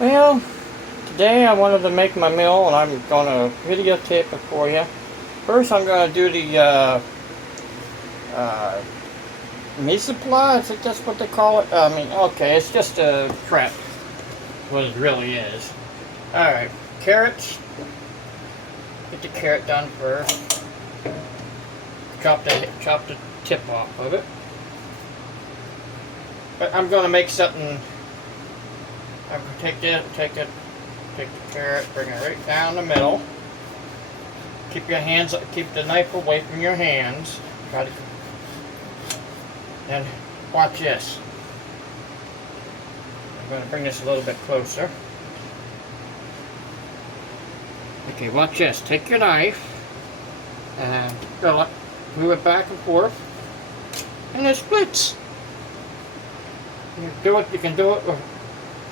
Well, today I wanted to make my meal and I'm going to videotape it for you. First I'm going to do the uh, mise-en-place, I think that's what they call it. Okay, it's just a prep, what it really is. Alright, carrots. Get the carrot done first. Chop the tip off of it. But I'm going to make something. I'm going to take the carrot, bring it right down the middle. Keep the knife away from your hands. And watch this. I'm going to bring this a little bit closer. Okay, watch this. Take your knife and move it back and forth, and it splits. You can do it.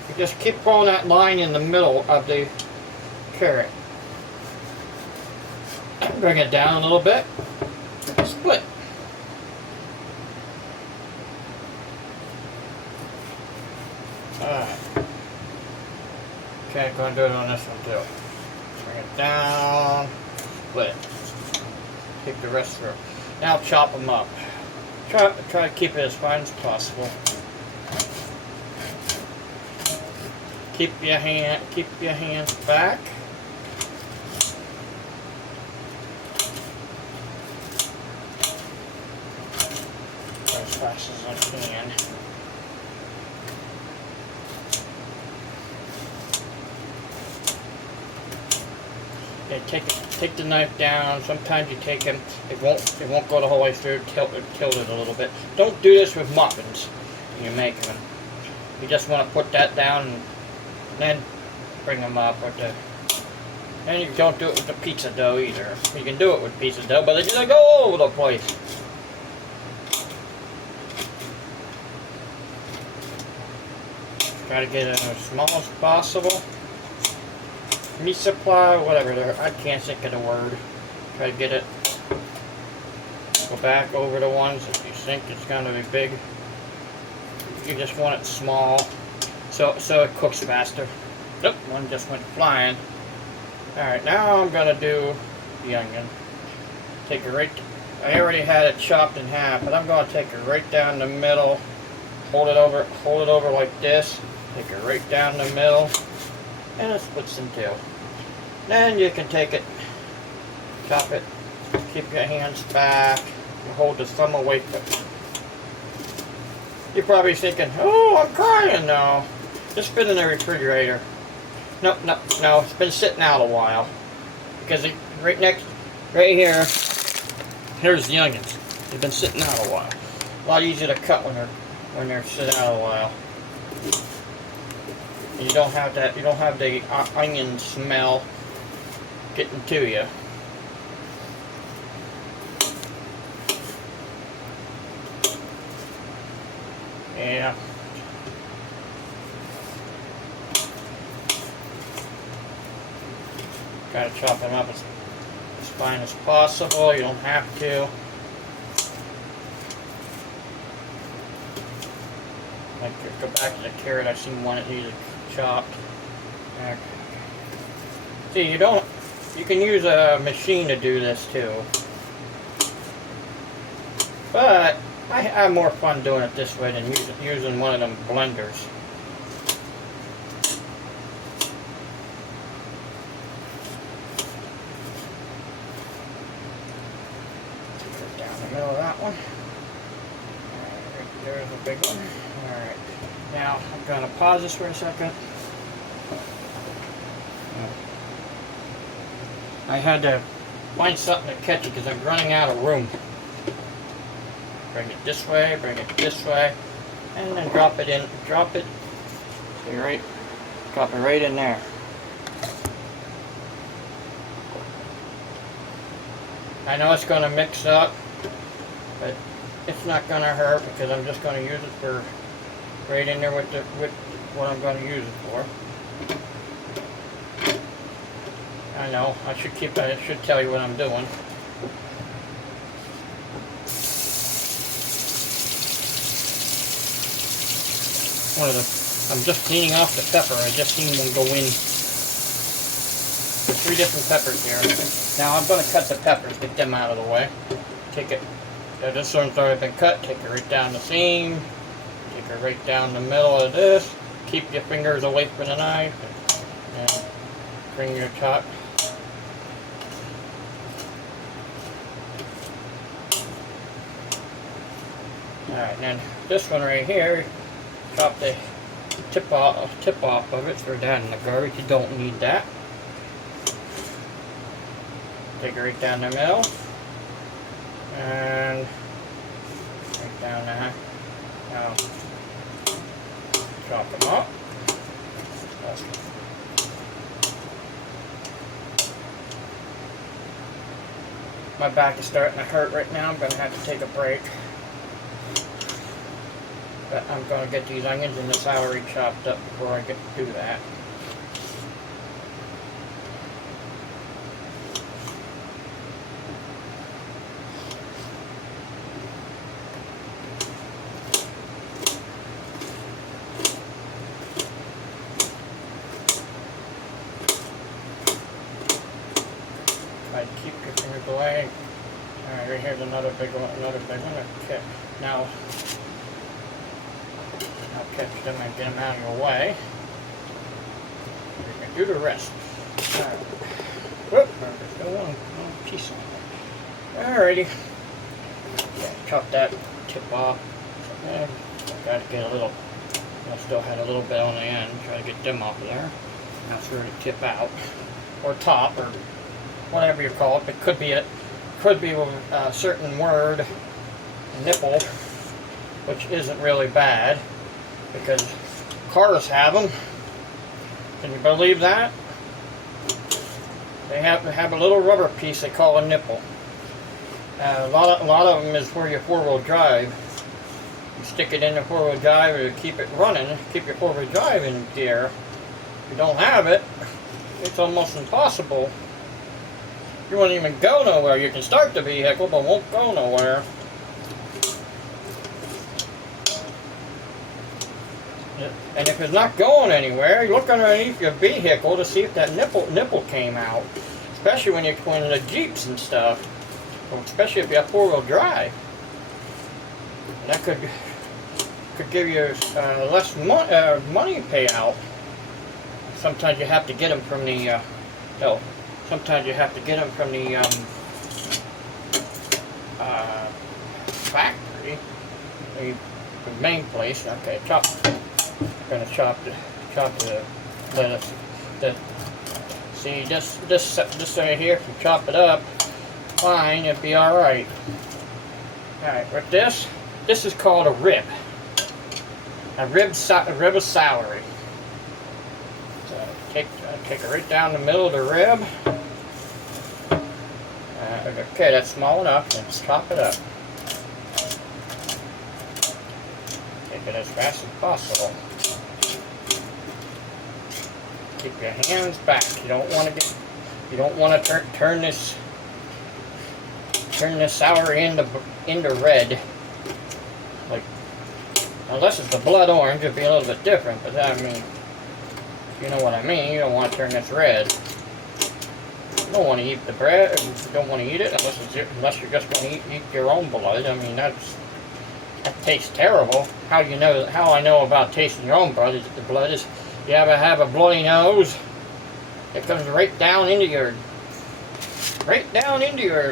You just keep following that line in the middle of the carrot. Bring it down a little bit. Split. Alright. Okay, going to do it on this one too. Bring it down. Split. Take the rest through. Now chop them up. Try to keep it as fine as possible. Keep your hands back. As fast as I can. Okay, take the knife down. Sometimes you take them, it won't go the whole way through. Tilt it a little bit. Don't do this with muffins when you make them. You just want to put that down and then bring them up with the. And you don't do it with the pizza dough either. You can do it with pizza dough, but it's gonna go all over the place. Try to get it as small as possible. Mise-en-place, whatever. I can't think of the word. Try to get it. Go back over the ones if you think it's gonna be big. You just want it small. So it cooks faster. Nope, one just went flying. Alright, now I'm gonna do the onion. Take it right, I already had it chopped in half, but I'm gonna take it right down the middle, hold it over like this, take it right down the middle, and it splits in two. Then you can take it, chop it, keep your hands back, and hold the thumb away from it. You're probably thinking, oh, I'm crying now. Just put it in the refrigerator. No, it's been sitting out a while. Because right here, here's the onions. They've been sitting out a while. A lot easier to cut when they're sitting out a while. And you don't have the onion smell getting to you. Yeah. Try to chop them up as fine as possible. You don't have to. Like, go back to the carrot. I've seen one that needed chopped. See, you can use a machine to do this too. But I have more fun doing it this way than using one of them blenders. Down the middle of that one. Alright, there's a big one. Alright, now I'm going to pause this for a second. I had to find something to catch it because I'm running out of room. Bring it this way, and then drop it, see, right, drop it right in there. I know it's going to mix up, but it's not going to hurt because I'm just going to use it for right in there with what I'm going to use it for. I know, I should tell you what I'm doing. one of the I'm just cleaning off the pepper. I just seen one go in. There's 3 different peppers here. Now I'm going to cut the peppers, get them out of the way. Take it, this one's already been cut, take it right down the seam. Take it right down the middle of this. Keep your fingers away from the knife. And bring your top. Alright, then this one right here, chop the tip off of it, throw that in the garbage. You don't need that. Take it right down the middle. And right down there. Now, chop them up. My back is starting to hurt right now. I'm going to have to take a break. But I'm going to get these onions and the celery chopped up before I get to do that. Keep your fingers away. Alright, right here's another big one, Okay, now I'll catch them and get them out of your way. You can do the rest. Alright. Whoop, there's still one piece on there. Alrighty. Yeah, chop that tip off. And got to get a little, I still had a little bit on the end. Try to get them off of there. Now throw the tip out. Or top, or whatever you call it. It could be a certain word, nipple, which isn't really bad because cars have them. Can you believe that? They have a little rubber piece they call a nipple. A lot of them is for your 4-wheel drive. You stick it in the 4-wheel drive to keep it running, keep your 4-wheel drive in gear. If you don't have it, it's almost impossible. You won't even go nowhere. You can start the vehicle, but won't go nowhere. And if it's not going anywhere, you look underneath your vehicle to see if that nipple came out. Especially when you're going the Jeeps and stuff. Well, especially if you have 4-wheel drive. And that could give you less money payout. Sometimes you have to get them from the sometimes you have to get them from the factory, the main place. Okay, I'm gonna chop the lettuce. See, this right here, if you chop it up, fine, it'd be all right. All right, with this is called a rib. A rib of celery. So take it right down the middle of the rib. Okay, that's small enough. Let's chop it up. Take it as fast as possible. Keep your hands back. You don't want to turn this celery into red. Like, unless it's the blood orange, it'd be a little bit different. But I mean, you know what I mean. You don't want to turn this red. You don't want to eat the bread. You don't want to eat it unless you're just going to eat your own blood. I mean, that tastes terrible. How I know about tasting your own blood is you ever have a bloody nose? It comes right down into your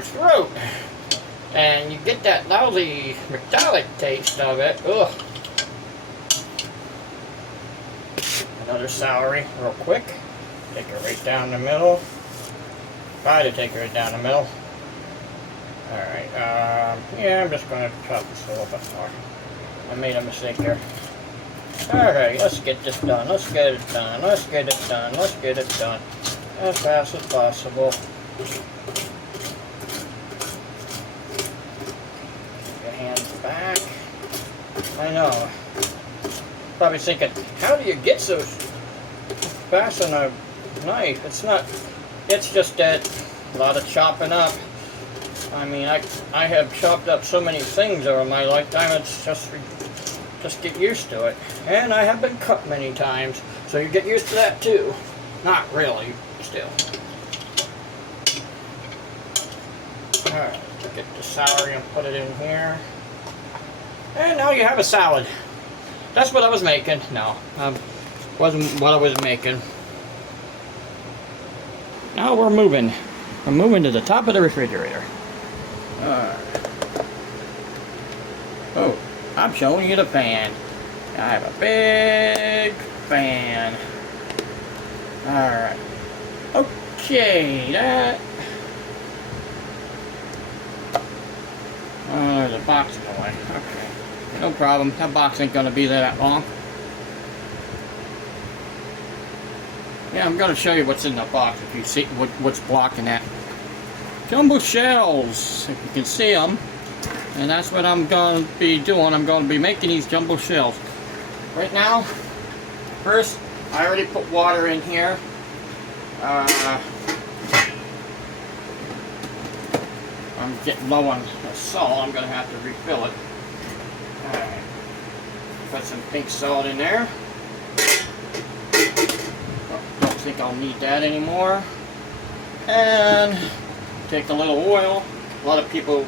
throat, and you get that lousy metallic taste of it. Ugh. Another celery, real quick. Take it right down the middle. Try to take it right down the middle. Alright, yeah, I'm just going to chop this a little bit more. I made a mistake there. Alright, let's get this done. Let's get it done. Let's get it done. Let's get it done. As fast as possible. Keep your hands back. I know. Probably thinking, how do you get so fast on a knife? It's just that a lot of chopping up. I mean, I have chopped up so many things over my lifetime, it's just just get used to it. And I have been cut many times, so you get used to that too. Not really, still. Alright, get the celery and put it in here. And now you have a salad. That's what I was making. No, wasn't what I was making. Now we're moving. We're moving to the top of the refrigerator. Alright. Oh, I'm showing you the fan. I have a big fan. Alright. Okay, that... Oh, there's a box in the way. Okay. No problem. That box ain't gonna be there that long. Yeah, I'm gonna show you what's in the box if you see what's blocking that. Jumbo shells, if you can see them. And that's what I'm gonna be doing. I'm gonna be making these jumbo shells. Right now, first, I already put water in here. I'm getting low on the salt. I'm gonna have to refill it. Alright. Put some pink salt in there. Don't think I'll need that anymore. And take a little oil. A lot of people,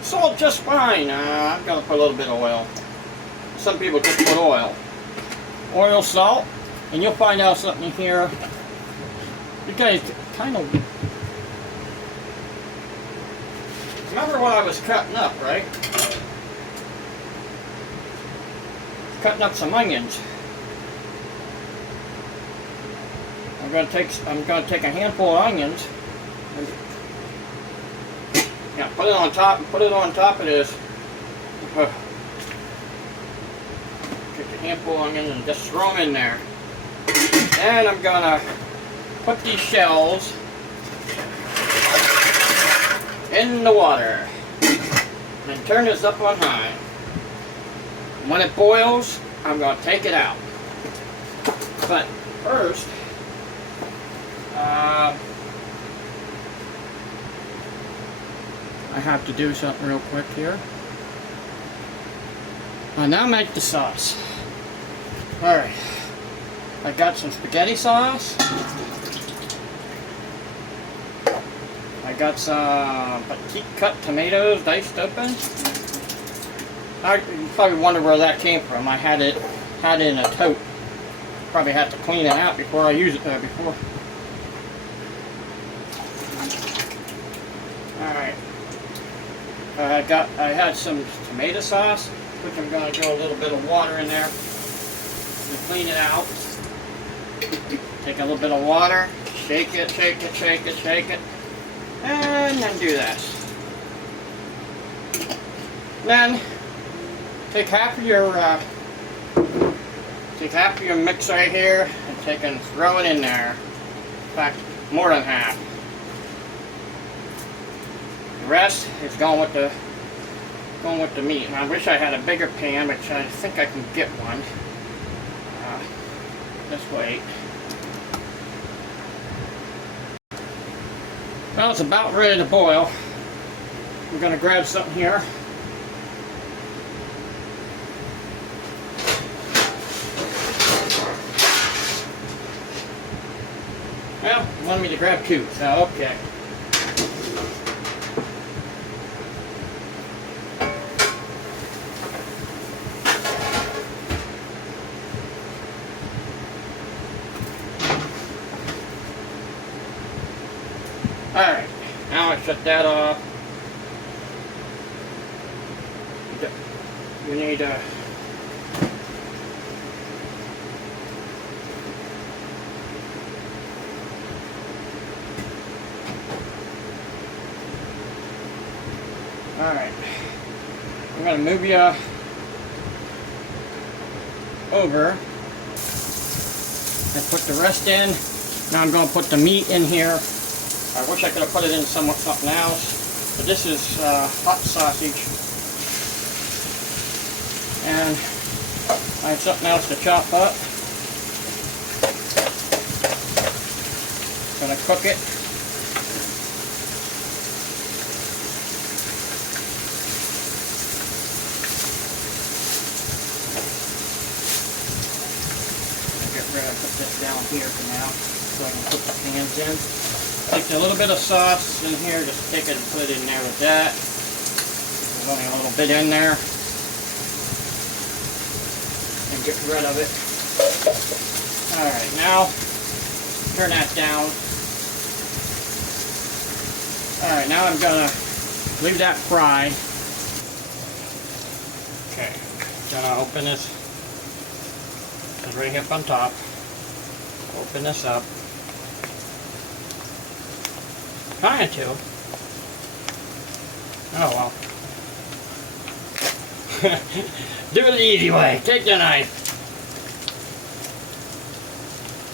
salt just fine. I'm gonna put a little bit of oil. Some people just put oil. Oil, salt, and you'll find out something here. You guys kind of remember what I was cutting up, right? Cutting up some onions. I'm gonna take a handful of onions. And, yeah, put it on top. Put it on top of this. Take a handful of onions and just throw them in there. And I'm gonna put these shells in the water and turn this up on high. When it boils, I'm going to take it out. But first, I have to do something real quick here. I'll now make the sauce. Alright, I got some spaghetti sauce. I got some petite cut tomatoes diced open. You probably wonder where that came from. I had it in a tote. Probably have to clean it out before I use it before. Alright. I had some tomato sauce, which I'm gonna do a little bit of water in there to clean it out. Take a little bit of water, shake it, shake it, shake it, shake it. And then do this. Then take half of your mix right here and throw it in there. In fact, more than half. The rest is going with the meat. And I wish I had a bigger pan, which I think I can get one. Just wait. Well, it's about ready to boil. I'm going to grab something here. Well, you wanted me to grab two, so okay. Alright, now I shut that off. You need Alright, I'm going to move you over and put the rest in. Now I'm going to put the meat in here. I wish I could have put it in something else, but this is hot sausage. And I have something else to chop up. Gonna cook it. here for now, so I can put the pans in. Take a little bit of sauce in here, just take it and put it in there with that. There's only a little bit in there. And get rid of it. Alright, now turn that down. Alright, now I'm gonna leave that fry. Okay, gonna open this. It's right here up on top. Open this up. Trying to. Oh well. Do it the easy way. Take the knife.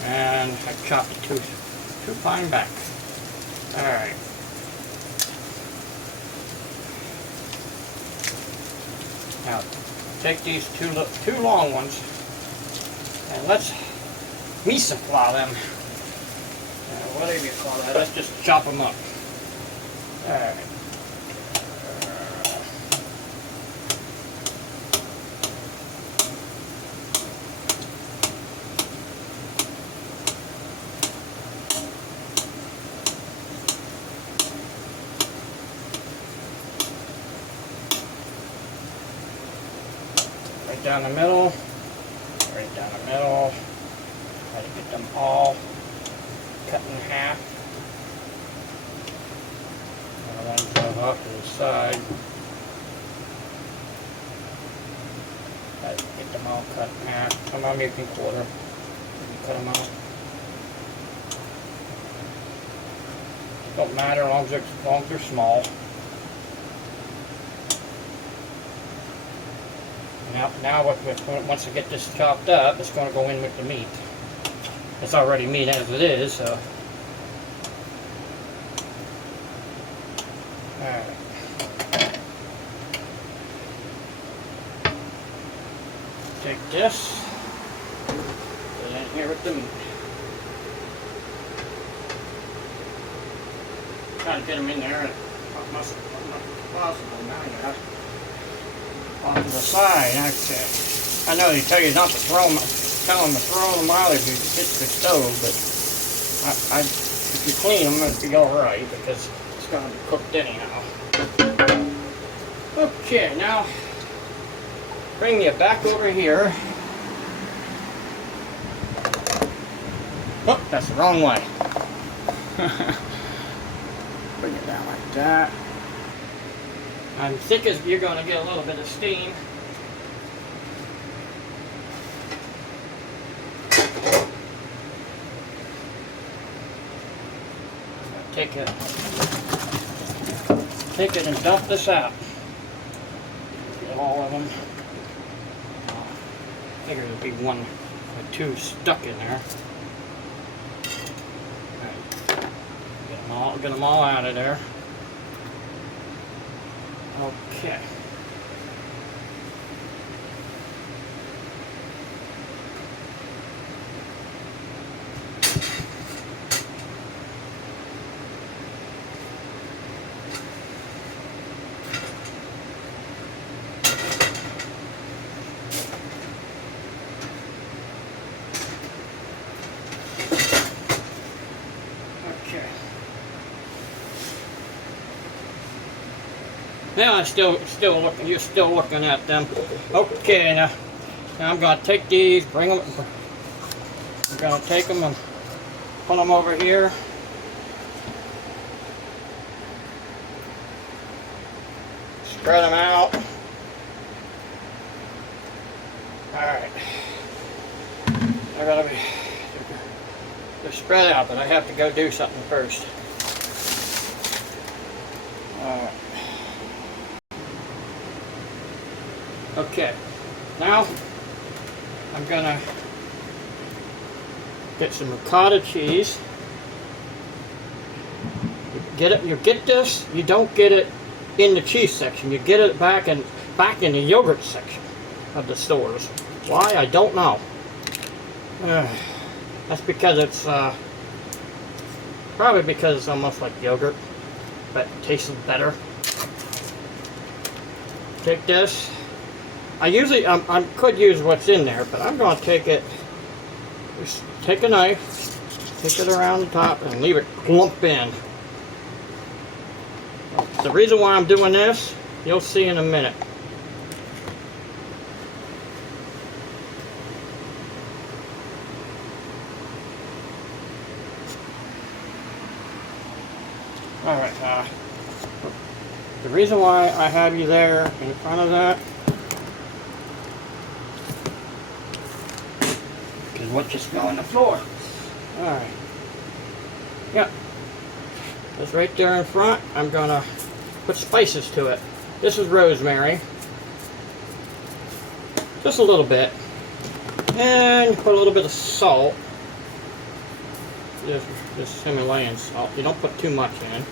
And I chopped it too fine back. Alright. Now, take these two long ones and let's misafla them. Whatever you call that. Let's just chop them up. Alright. Right down the middle. Right down the middle. Try to get them all cut in half. And then go off to the side. Try to get them all cut in half. Some of them you can quarter. You can cut them out. Don't matter as long as they're small. Now once I get this chopped up, it's going to go in with the meat. It's already meat as it is, so. Alright. Take this, put it in here with the meat. Try to get them in there as much as possible now. You have to off to the side. Okay. I know they tell you not to throw them, tell them to throw them out if you hit the stove, but if you clean them, it'll be alright because it's going to be cooked anyhow. Okay, now bring you back over here. Oh, that's the wrong way. Bring it down like that. I'm thinking you're going to get a little bit of steam. Take it and dump this out. Get all of them. I figure there'll be one or two stuck in there. Right. Get them all out of there. Okay. Now I'm still looking. You're still looking at them. Okay, now I'm gonna take these, bring them. I'm gonna take them and put them over here. Spread them out. All right. They're spread out, but I have to go do something first. All right. Okay, now I'm gonna get some ricotta cheese. You get this. You don't get it in the cheese section. You get it back in the yogurt section of the stores. Why? I don't know. That's because it's probably because it's almost like yogurt, but it tastes better. Take this. I could use what's in there, but I'm going to take it, just take a knife, Take it around the top and leave it clump in. The reason why I'm doing this, you'll see in a minute. Alright, the reason why I have you there in front of that is what just fell on the floor. Alright. Yep. It's right there in front. I'm gonna put spices to it. This is rosemary. Just a little bit. And put a little bit of salt. Just Himalayan salt. You don't put too much in.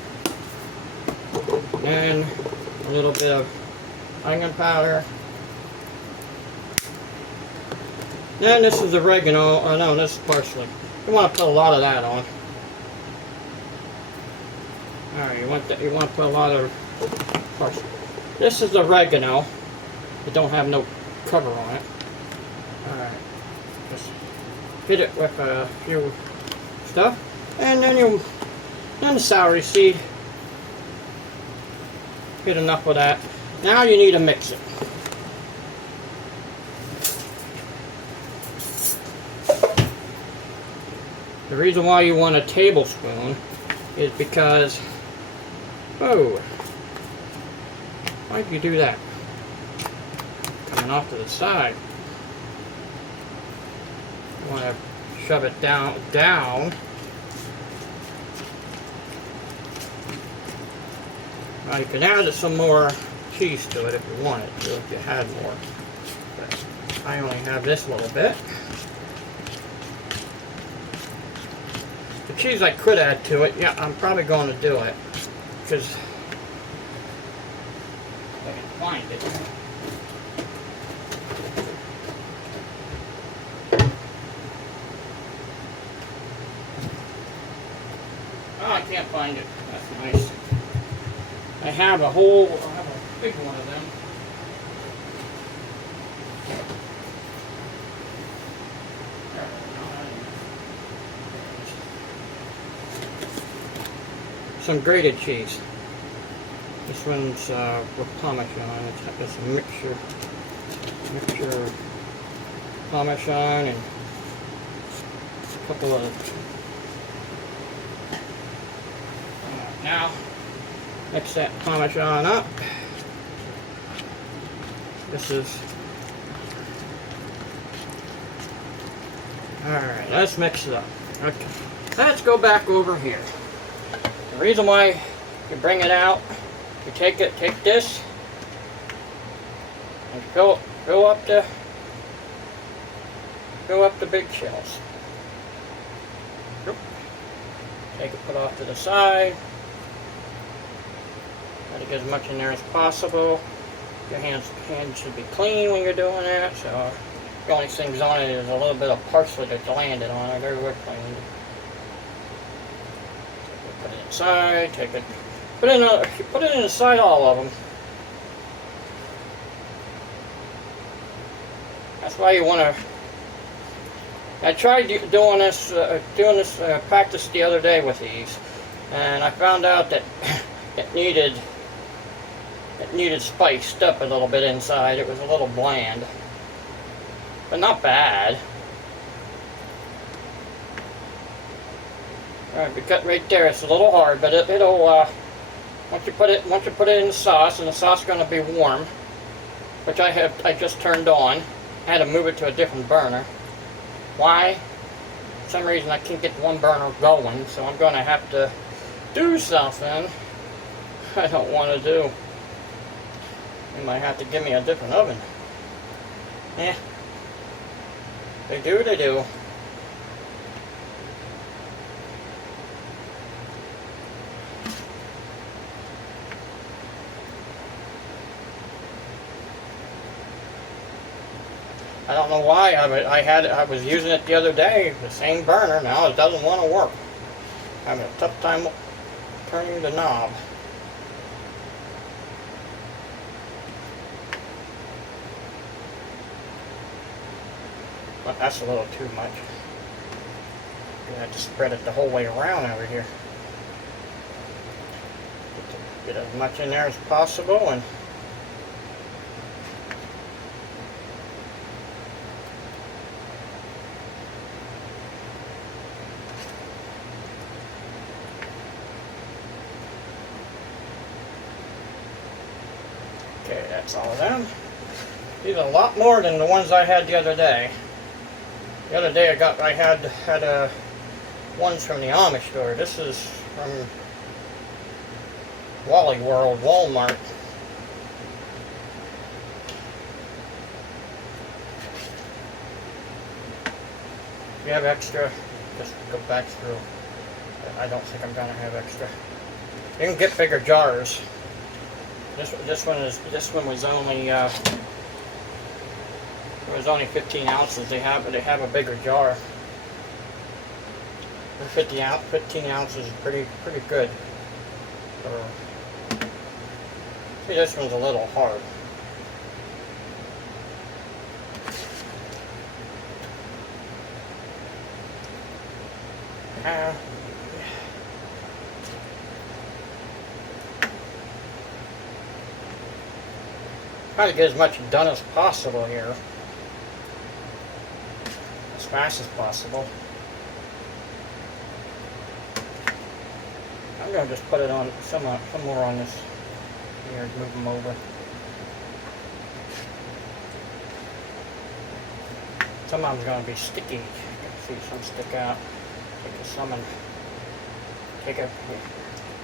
And a little bit of onion powder. And this is oregano. Oh no, this is parsley. You want to put a lot of that on. Alright, you want to put a lot of parsley. This is oregano. It don't have no cover on it. Alright. Just hit it with a few stuff. And then the celery seed. Get enough of that. Now you need to mix it. The reason why you want a tablespoon is because, oh, why'd you do that? Coming off to the side. You want to shove it down. Now you can add some more cheese to it if you wanted to, if you had more. But I only have this little bit. The cheese I could add to it, yeah, I'm probably going to do it. Because I can find it. Oh, I can't find it. That's nice. I have a big one of them. Some grated cheese. This one's with Parmesan. It's a mixture of Parmesan and a couple of. Now, mix that Parmesan up. This is. Alright, let's mix it up. Okay. Let's go back over here. The reason why you bring it out, you take this and fill up the big shells. Take it, put off to the side. Try to get as much in there as possible. Your hands should be clean when you're doing that. So the only things on it is a little bit of parsley that's landed on it. They're clean. Put it inside, take it, put it inside all of them. That's why you want to. I tried doing this practice the other day with these, and I found out that it needed spiced up a little bit inside. It was a little bland, but not bad. Alright, we cut right there. It's a little hard, but it'll once you put it in the sauce, and the sauce is going to be warm, which I just turned on. I had to move it to a different burner. Why? For some reason I can't get one burner going, so I'm going to have to do something I don't want to do. You might have to give me a different oven. Eh. They do. I don't know why I was using it the other day, the same burner. Now it doesn't want to work. I'm having a tough time turning the knob. But that's a little too much. gonna have to spread it the whole way around over here. Get as much in there as possible, and okay, that's all of them. These are a lot more than the ones I had the other day. The other day I had ones from the Amish store. This is from Wally World, Walmart. If you have extra, just go back through. I don't think I'm gonna have extra. You can get bigger jars. This one was only it was only 15 ounces. They have a bigger jar. 15 ounces is pretty good. See, this one's a little hard. Try to get as much done as possible here, as fast as possible. I'm gonna just put it on some more on this here, move them over. Some of them's gonna be sticky. You can see some stick out. Take some and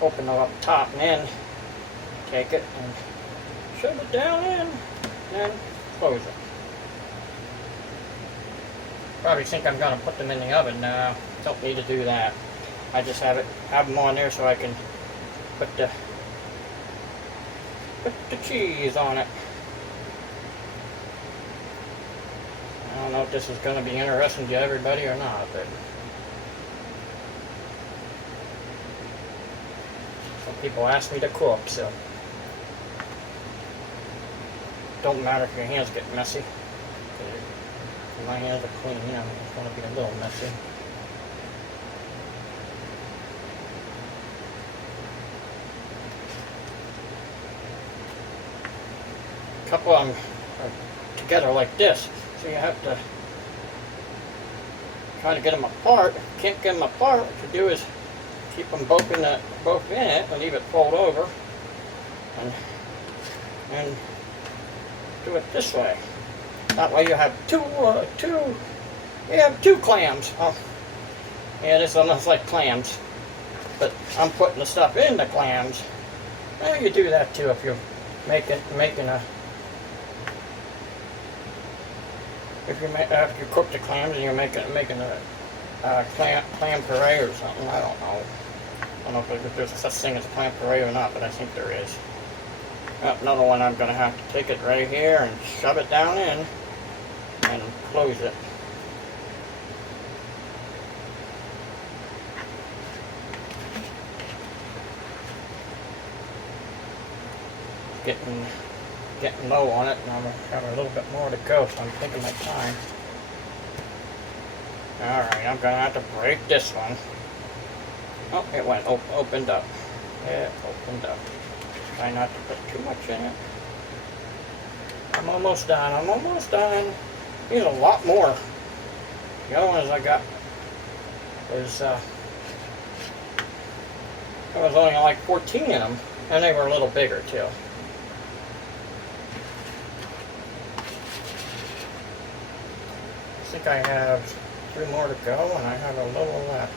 open it up top, and then take it and shove it down in, and close it. Probably think I'm gonna put them in the oven. No, don't need to do that. I just have them on there so I can put the cheese on it. I don't know if this is going to be interesting to everybody or not, but some people ask me to cook, so don't matter if your hands get messy. My hands are clean, you know, it's going to be a little messy. A couple of them are together like this, so you have to try to get them apart. If you can't get them apart, what you do is keep them both in it and leave it fold over, and do it this way. That way you have two clams. Oh, yeah, this is almost like clams, but I'm putting the stuff in the clams. Well, you do that too if you're making a. After you cook the clams and you're making a clam puree or something. I don't know. I don't know if there's such thing as clam puree or not, but I think there is. Another one, I'm going to have to take it right here and shove it down in and close it. Getting low on it, and I'm going to have a little bit more to go, so I'm taking my time. Alright, I'm going to have to break this one. Oh, it went opened up. It opened up. Try not to put too much in it. I'm almost done. I'm almost done. These are a lot more. The other ones I got was there was only like 14 in them, and they were a little bigger too. I think I have 3 more to go, and I have a little left.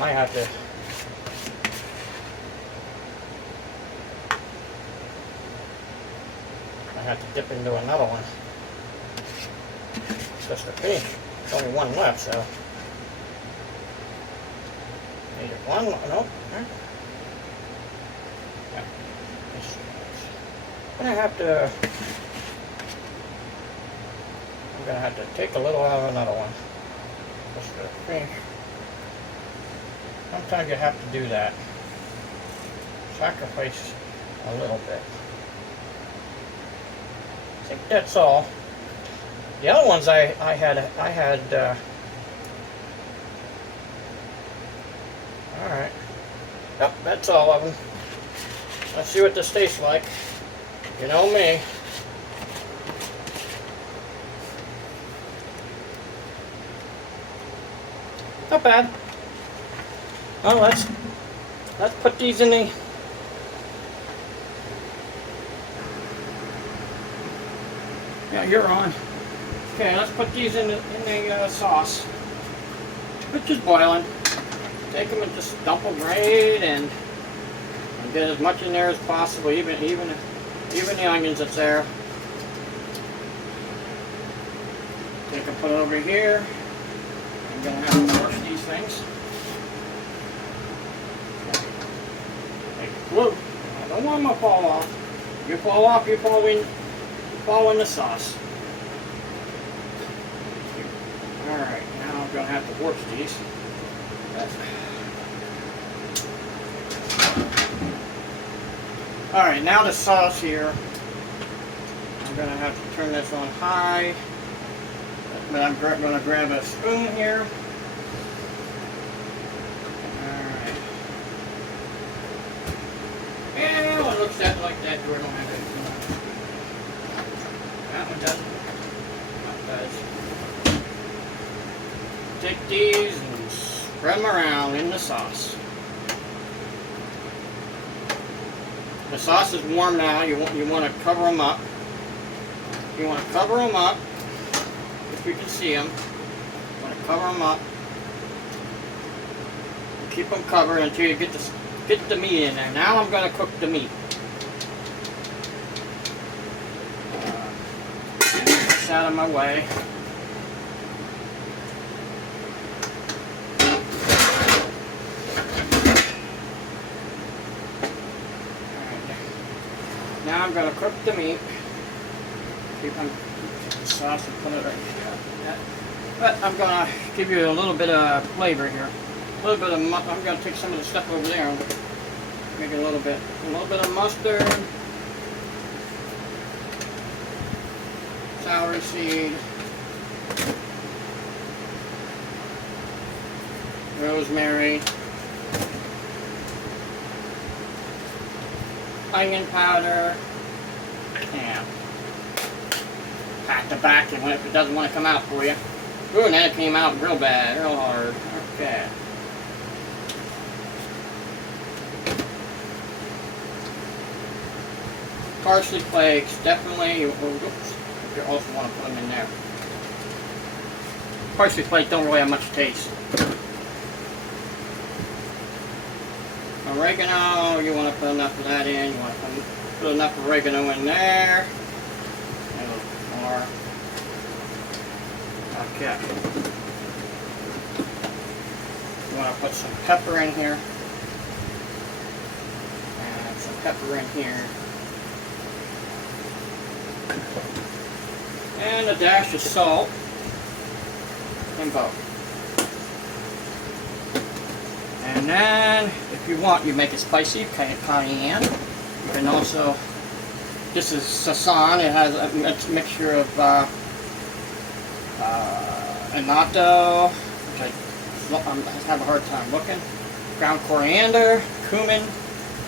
Might have to dip into another one just to finish. There's only one left, so maybe one. Nope. Yeah. I'm gonna have to take a little out of another one just to finish. Sometimes you have to do that. Sacrifice a little bit. I think that's all. The other ones I had all right. Yep, that's all of them. Let's see what this tastes like. You know me. Not bad. Well, let's put these in the. Yeah, you're on. Okay, let's put these in the sauce, which is boiling. Take them and just dump them right in, and get as much in there as possible, even the onions that's there. Take and put it over here. I'm gonna have to wash these things. Like, whoa! I don't want them to fall off. You fall off, you fall in the sauce. Alright, now I'm going to have to wash these. Alright, now the sauce here. I'm going to have to turn this on high. But I'm going to grab a spoon here. Alright. Yeah, well, it looks like that. We don't have it. That one doesn't. That does. Take these and spread them around in the sauce. The sauce is warm now. You want to cover them up. You want to cover them up. If you can see them, you want to cover them up. Keep them covered until you get the meat in there. Now I'm going to cook the meat. Push out of my way. Now I'm going to cook the meat. Keep on the sauce and put it right here. But I'm going to give you a little bit of flavor here. A little bit of I'm going to take some of the stuff over there and make it a little bit of mustard, celery seed, rosemary, onion powder, and pat the back and if it doesn't want to come out for you. Ooh, and that came out real bad, real hard. Okay. Parsley flakes, definitely. Oops, you also want to put them in there. Parsley flakes don't really have much taste. Oregano, you want to put enough of that in. You want to put enough oregano in there. A little more. Okay. You want to put some pepper in here. And some pepper in here. And a dash of salt in both. And then, if you want, you make it spicy, cayenne. You can also, this is Sasan. It has a mixture of annatto, which I have a hard time looking, ground coriander, cumin,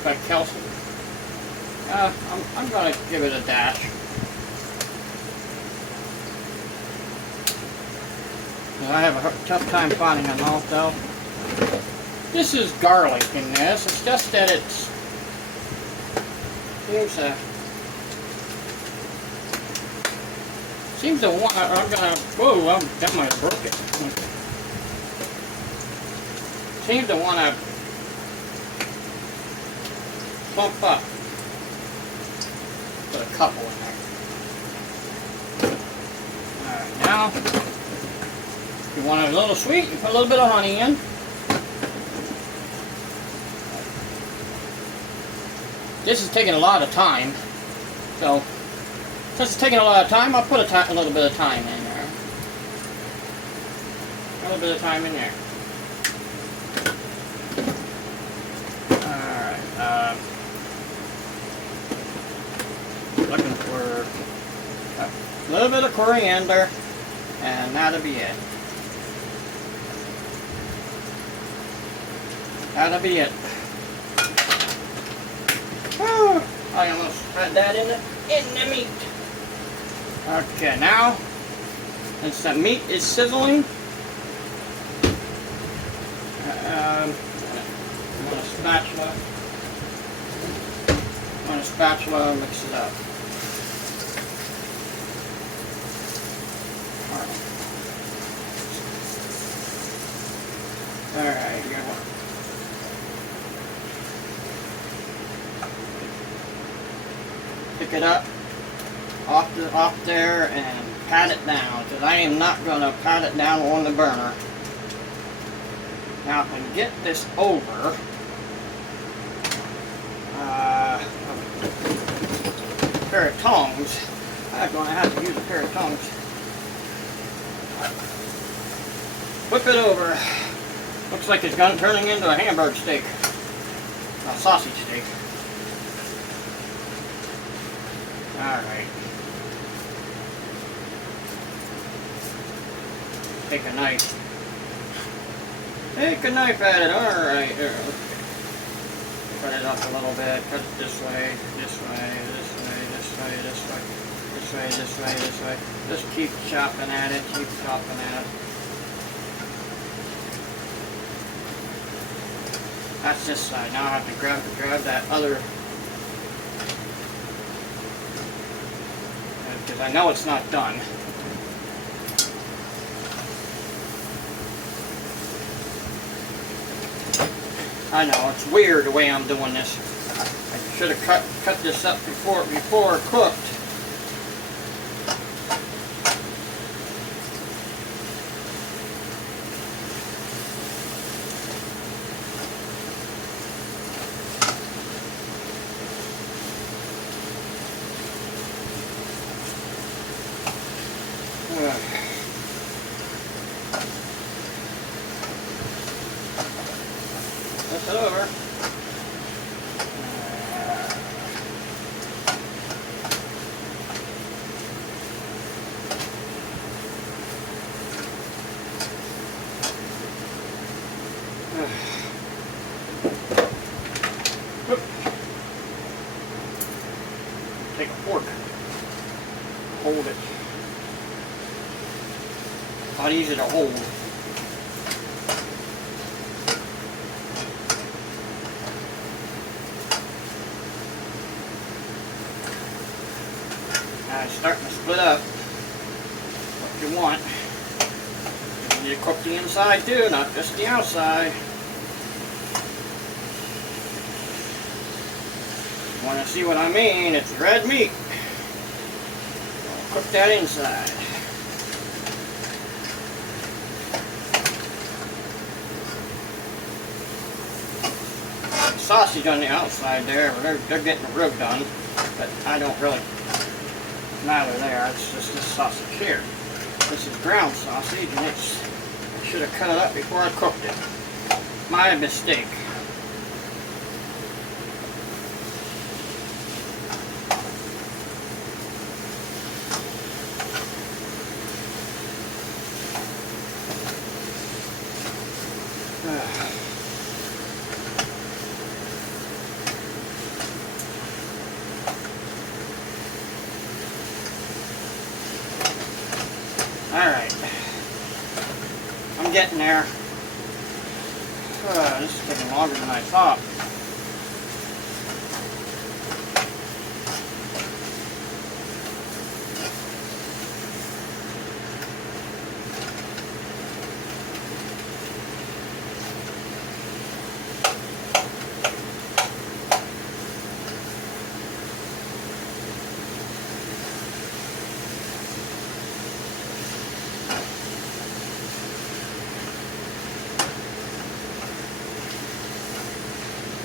got calcium. I'm going to give it a dash. I have a tough time finding a malto. This is garlic in this. It's just that it seems to want. I'm gonna. Whoa! That might have broke it. Seems to want to plump up. Put a couple in there. All right, now. If you want it a little sweet, you put a little bit of honey in. This is taking a lot of time, so since it's taking a lot of time, I'll put a little bit of thyme in there. A little bit of thyme in there. Alright, looking for a little bit of coriander. And that'll be it. That'll be it. Whew. I almost had that in the meat. Okay, now, since the meat is sizzling, I'm going to spatula and mix it up. Alright, good one. Pick it up off there and pat it down, because I am not going to pat it down on the burner. Now, and get this over. A pair of tongs. I'm going to have to use a pair of tongs. Flip it over. Looks like it's turning into a hamburger steak. A sausage steak. Alright. Take a knife. Take a knife at it. Alright. Cut it up a little bit. Cut it this way, this way, this way, this way, this way, this way, this way, this way. Just keep chopping at it. Keep chopping at it. That's this side. Now I have to grab that other, because I know it's not done. I know it's weird the way I'm doing this. I should have cut this up before it cooked. Flip it over. Take a fork. Hold it. Not easy to hold. Now it's starting to split up. What you want. You need to cook the inside too, not just the outside. You want to see what I mean? It's red meat. Cook that inside. Sausage on the outside there, they're getting the rib done, but I don't really matter there. It's just this sausage here. This is ground sausage, and I should have cut it up before I cooked it. My mistake. Alright, I'm getting there. This is taking longer than I thought.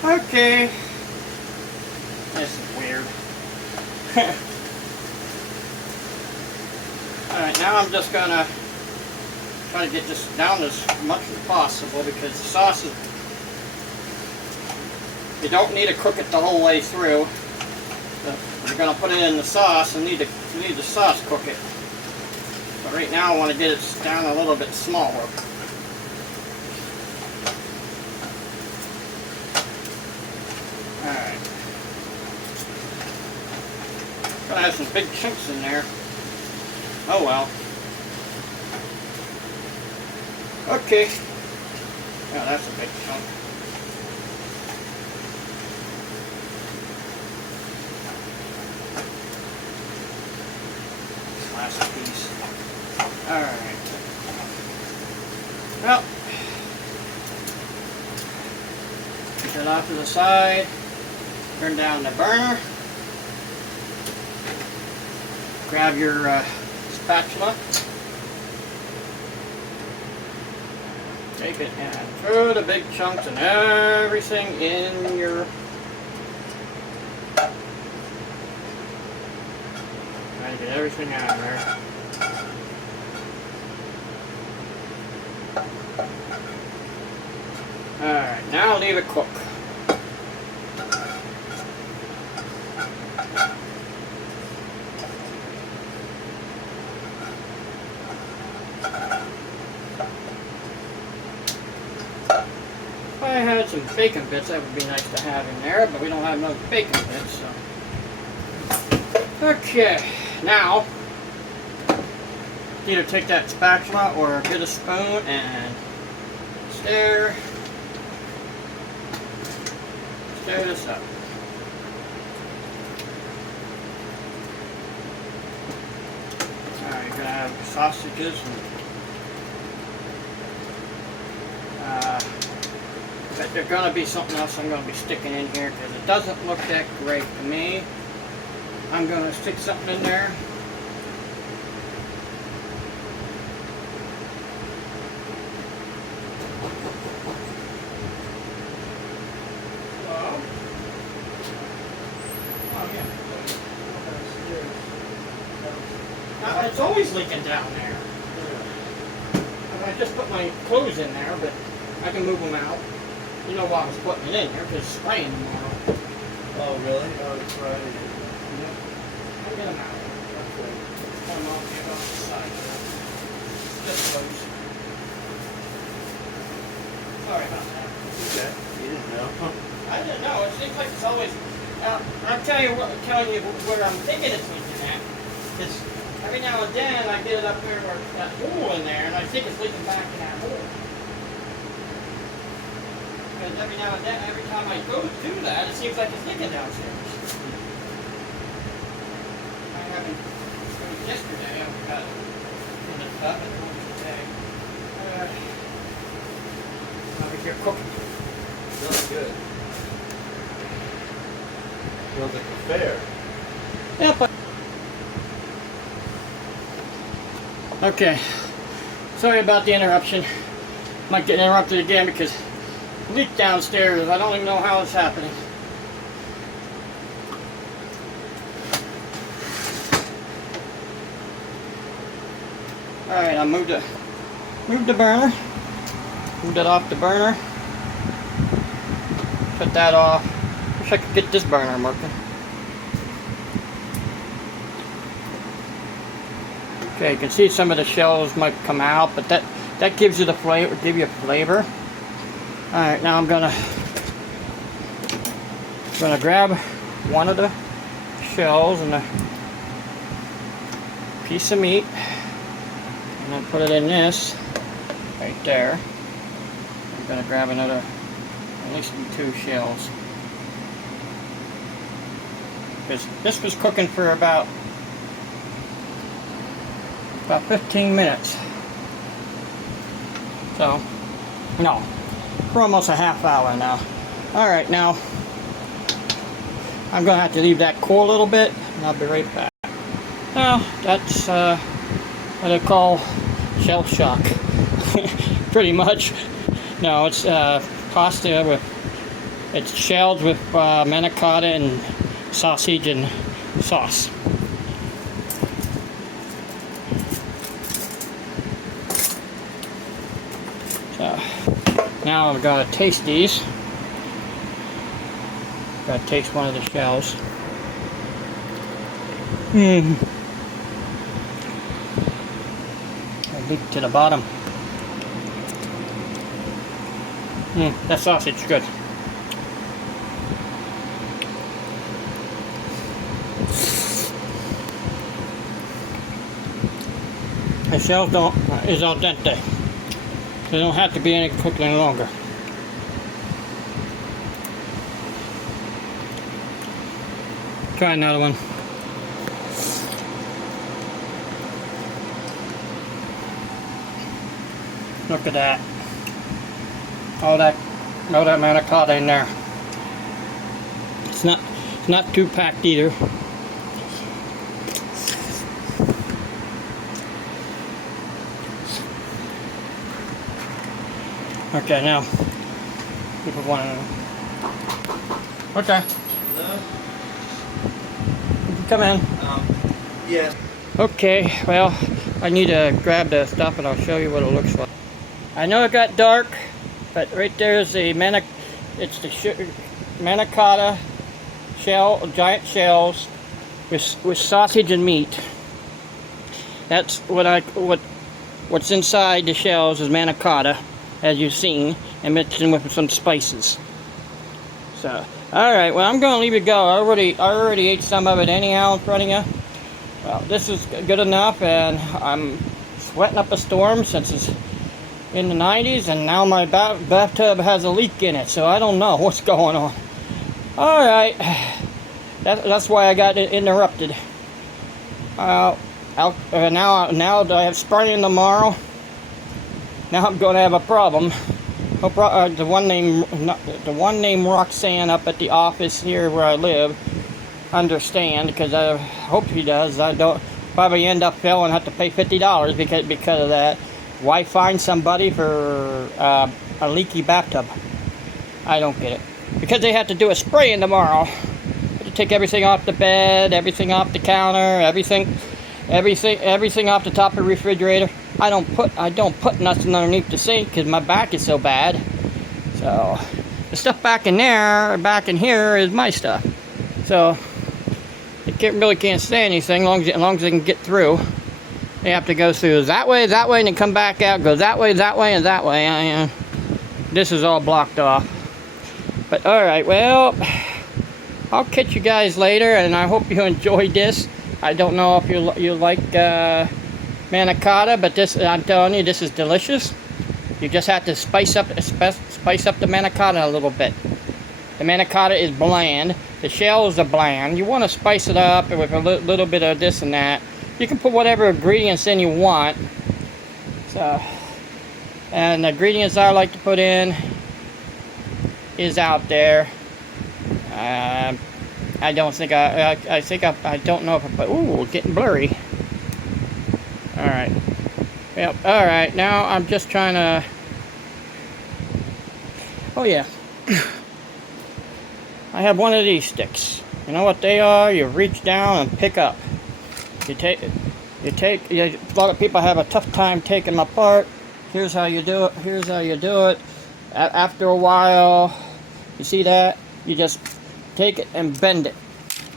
Okay. This is weird. Alright, now I'm just gonna try to get this down as much as possible, because the sauce is, you don't need to cook it the whole way through. You're gonna put it in the sauce and need the sauce cook it. But right now I want to get it down a little bit smaller. Alright. Gonna have some big chunks in there. Oh well. Okay. Oh, that's a big chunk. Last piece. Alright. Well, get that off to the side. Turn down the burner. Grab your spatula. Take it and throw the big chunks and everything in your... Try to get everything out of there. Alright, now leave it cook. If I had some bacon bits, that would be nice to have in there, but we don't have no bacon bits, so. Okay, now, either take that spatula or get a spoon and stir this up. Alright, you're gonna have sausages and but there's gonna be something else I'm gonna be sticking in here because it doesn't look that great to me. I'm gonna stick something in there. It's always leaking down there. I just put my clothes in there, but I can move them out. You know why I was putting it in here, because it's spraying tomorrow. Oh, really? Oh, it's right. Yeah. I'll get them out. Okay. Put them off the side of that. Just close. Sorry about that. Okay. You didn't know. I didn't know. It seems like it's always... I'm telling you where I'm thinking it's leaking at. It's... Every now and then I get it up there where it's that hole in there, and I think it's leaking back in that hole. Because every now and then, every time I go do that, it seems like it's leaking downstairs. I haven't. It was yesterday. I got it in the tub, and it was today. Over here cooking. Smells good. Smells like a fair. Yeah, but. Okay, sorry about the interruption. Might get interrupted again because leak downstairs. I don't even know how it's happening. All right, I moved the burner. Moved it off the burner. Shut that off. Wish I could get this burner working. Okay, you can see some of the shells might come out, but that gives you the flavor. Give you a flavor. All right, now I'm gonna grab one of the shells and a piece of meat, and then put it in this right there. I'm gonna grab another, at least 2 shells, because this was cooking for about 15 minutes. So, no, for almost a half hour now. Alright, now, I'm going to have to leave that cool a little bit, and I'll be right back. Now, that's what I call shell shock. Pretty much. No, it's pasta with, it's shells with manicotti and sausage and sauce. Now I've got to taste these. Got to taste one of the shells. leak to the bottom. That sausage is good. The shell is al dente. They don't have to be any cooked any longer. Try another one. Look at that. All that manicotti in there. It's not too packed either. Okay, now people want to know. Okay. No? You can come in. Yes. Okay, well, I need to grab the stuff and I'll show you what it looks like. I know it got dark, but right there is the manicotti shell, giant shells with sausage and meat. That's what's inside the shells is manicotti, as you've seen, and mixed in with some spices. So, alright, well, I'm going to leave it go. I already ate some of it anyhow in front of you. Well, this is good enough, and I'm sweating up a storm since it's in the 90s, and now my bathtub has a leak in it, so I don't know what's going on. Alright, that's why I got interrupted. Now that I have spraying tomorrow, now I'm going to have a problem. The one named Roxanne up at the office here where I live understand, because I hope he does. I don't probably end up failing and have to pay $50 because of that. Why find somebody for a leaky bathtub? I don't get it. Because they have to do a spraying tomorrow. Have to take everything off the bed, everything off the counter, everything off the top of the refrigerator. I don't put nothing underneath the sink because my back is so bad. So the stuff back in here is my stuff. So they really can't say anything as long as they can get through. They have to go through that way, and then come back out, go that way, and that way. This is all blocked off. But alright, well, I'll catch you guys later, and I hope you enjoyed this. I don't know if you like manicotti, but I'm telling you, this is delicious. You just have to spice up the manicotti a little bit. The manicotti is bland. The shells are bland. You want to spice it up with a little bit of this and that. You can put whatever ingredients in you want. So, and the ingredients I like to put in is out there. I don't think I don't know if I put. Ooh, getting blurry. All right. Yep. All right. Now I'm just trying to. Oh yeah. I have one of these sticks. You know what they are? You reach down and pick up. A lot of people have a tough time taking them apart. Here's how you do it. After a while, you see that? You just take it and bend it,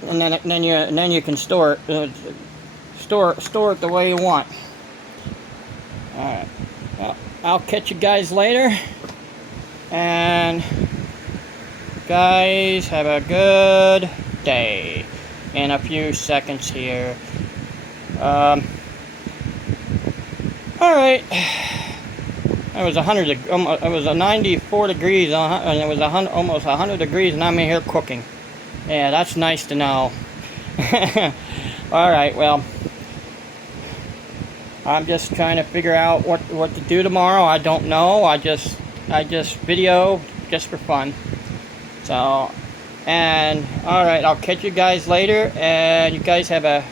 and then you can store it. Store it the way you want. All right. Well, I'll catch you guys later, and guys have a good day. In a few seconds here. All right. It was 94 degrees, and it was almost 100 degrees, and I'm in here cooking. Yeah, that's nice to know. All right, well, I'm just trying to figure out what to do tomorrow. I don't know. I just video just for fun. So, and all right, I'll catch you guys later, and you guys have a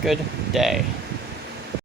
good day.